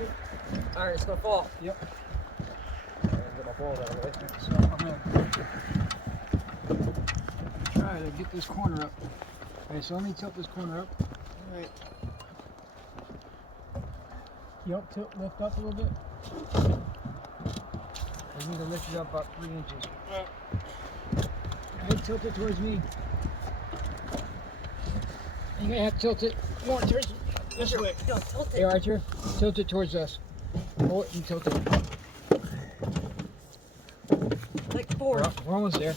it. Alright, it's gonna fall. Yep. Get my balls out of the way. So I'm gonna try to get this corner up. Okay, so let me tilt this corner up. Alright. Yep, lift up a little bit. I need to lift it up about 3 inches. Alright, tilt it towards me. You're gonna have to tilt it more towards this way. No, tilt Hey it. Archer, tilt it towards us. Hold it and tilt it. Like four. We're almost there.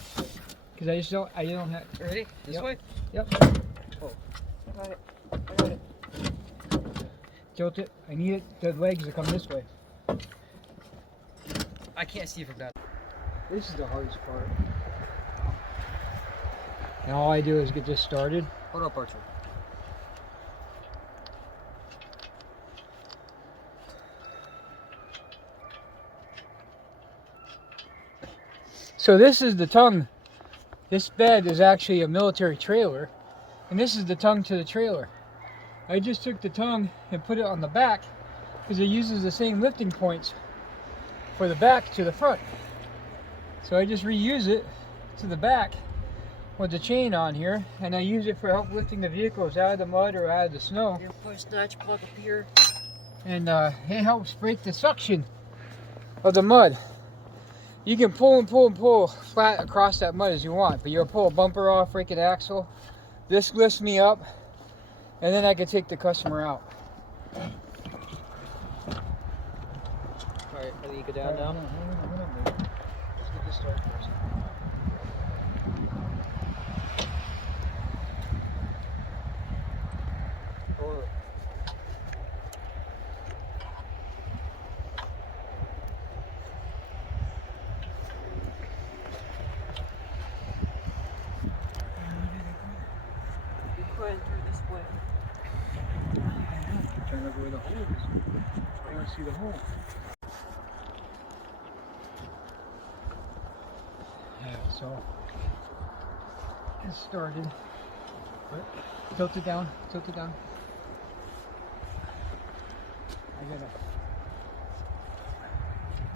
Cause I don't have. Ready? This Yep. way? Yep. Oh. I got it. Tilt it. I need the legs to come this way. I can't see from that. This is the hardest part. And all I do is get this started. Hold up, Archer. So this is the tongue. This bed is actually a military trailer, and this is the tongue to the trailer. I just took the tongue and put it on the back because it uses the same lifting points for the back to the front. So I just reuse it to the back with the chain on here, and I use it for help lifting the vehicles out of the mud or out of the snow. You're gonna put a snatch plug up here. And it helps break the suction of the mud. You can pull and pull and pull flat across that mud as you want, but you'll pull a bumper off, break an axle. This lifts me up, and then I can take the customer out. Alright, let me go down now. Let's get this started first. Hold it. You're going through this way. I'm trying to look where the hole is. I want to see the hole. Yeah, so it started. Tilt it down, tilt it down. I gotta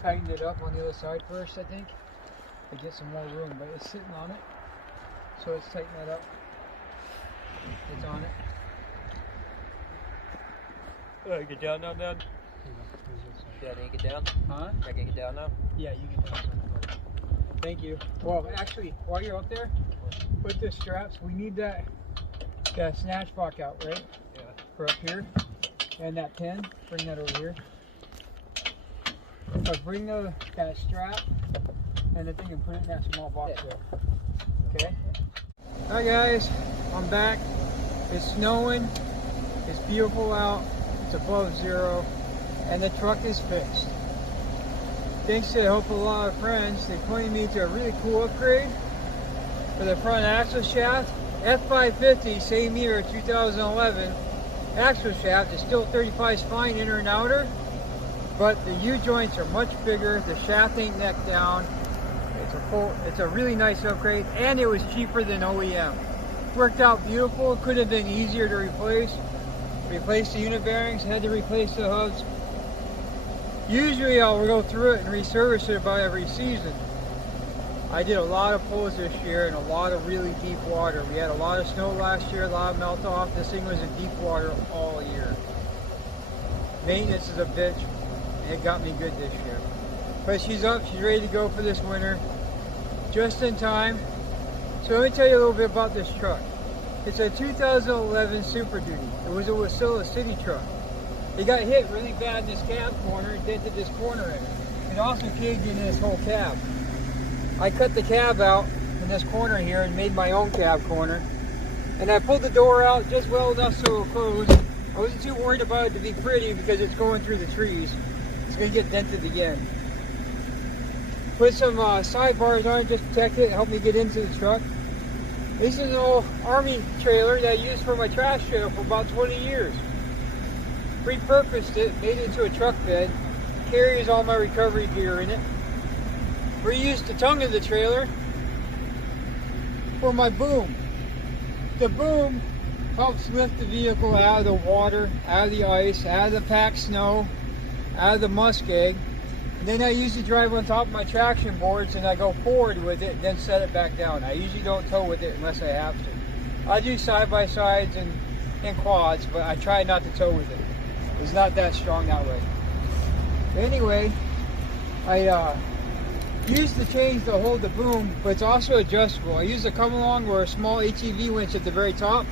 tighten it up on the other side first, I think, to get some more room, but it's sitting on it, so let's tighten that up. It's on it. Get down now, Dad. Dad, can you get down? Huh? I can get down now? Yeah, you get down. Thank you. Well, actually, while you're up there, put the straps. We need that snatch block out, right? Yeah. For up here. And that pin. Bring that over here. So bring that strap and the thing and put it in that small box there. Okay? Alright guys, I'm back. It's snowing. It's beautiful out. It's above zero. And the truck is fixed. Thanks to the help of a lot of friends, they pointed me to a really cool upgrade for the front axle shaft. F-350, same year, 2011. Axle shaft is still 35 spine inner and outer, but the U-joints are much bigger. The shaft ain't neck down. It's a really nice upgrade, and it was cheaper than OEM. Worked out beautiful. It could have been easier to replace. Replace the unit bearings, had to replace the hubs. Usually I'll go through it and reservice it about every season. I did a lot of pulls this year and a lot of really deep water. We had a lot of snow last year, a lot of melt off. This thing was in deep water all year. Maintenance is a bitch, and it got me good this year. But she's up, she's ready to go for this winter, just in time. So let me tell you a little bit about this truck. It's a 2011 Super Duty. It was a Wasilla City truck. It got hit really bad in this cab corner and dented this corner in it. It also caved in this whole cab. I cut the cab out in this corner here and made my own cab corner. And I pulled the door out just well enough so it would close. I wasn't too worried about it to be pretty because it's going through the trees. It's going to get dented again. Put some sidebars on it just to protect it, help me get into the truck. This is an old Army trailer that I used for my trash trailer for about 20 years. Repurposed it, made it into a truck bed. Carries all my recovery gear in it. Reused the tongue of the trailer for my boom. The boom helps lift the vehicle out of the water, out of the ice, out of the packed snow. out of the muskeg. And then I usually drive on top of my traction boards and I go forward with it, then set it back down. I usually don't tow with it unless I have to. I do side-by-sides and quads, but I try not to tow with it. It's not that strong that way. But anyway, I use the chains to hold the boom, but it's also adjustable. I use a come-along or a small HEV winch at the very top,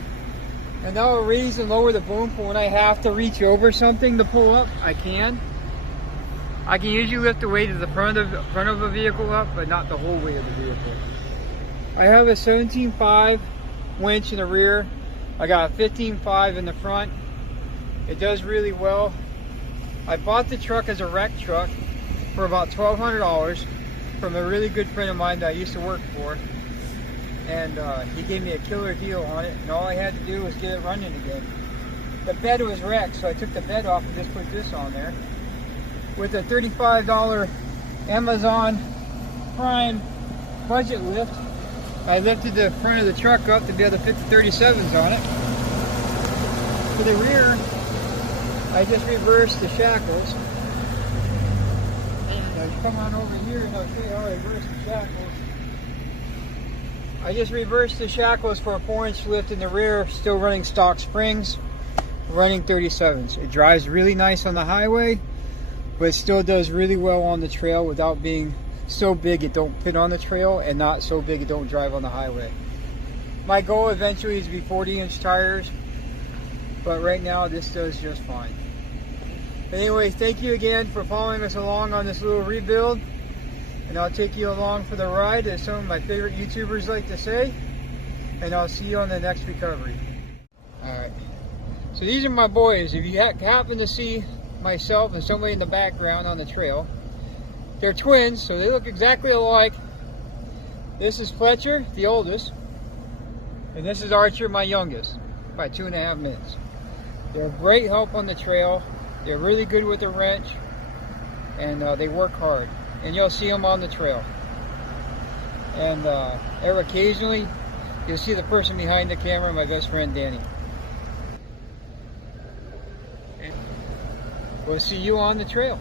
and that will raise and lower the boom for when I have to reach over something to pull up. I can usually lift the weight of the front of a vehicle up, but not the whole weight of the vehicle. I have a 17.5 winch in the rear. I got a 15.5 in the front. It does really well. I bought the truck as a wreck truck for about $1,200 from a really good friend of mine that I used to work for. And he gave me a killer deal on it, and all I had to do was get it running again. The bed was wrecked, so I took the bed off and just put this on there. With a $35 Amazon Prime budget lift, I lifted the front of the truck up to be able to fit the 37s on it. For the rear, I just reversed the shackles. And I'll come on over here and I'll show you how I reverse the shackles. I just reversed the shackles for a 4-inch lift in the rear, still running stock springs, running 37s. It drives really nice on the highway, but it still does really well on the trail without being so big it don't fit on the trail and not so big it don't drive on the highway. My goal eventually is to be 40-inch tires, but right now this does just fine. But anyway, thank you again for following us along on this little rebuild, and I'll take you along for the ride, as some of my favorite YouTubers like to say, and I'll see you on the next recovery. Alright, so these are my boys. If you happen to see myself and somebody in the background on the trail, they're twins, so they look exactly alike. This is Fletcher, the oldest, and this is Archer, my youngest, by 2.5 minutes. They're a great help on the trail. They're really good with the wrench, and they work hard, and you'll see them on the trail. And occasionally you'll see the person behind the camera, my best friend Danny. We'll see you on the trail.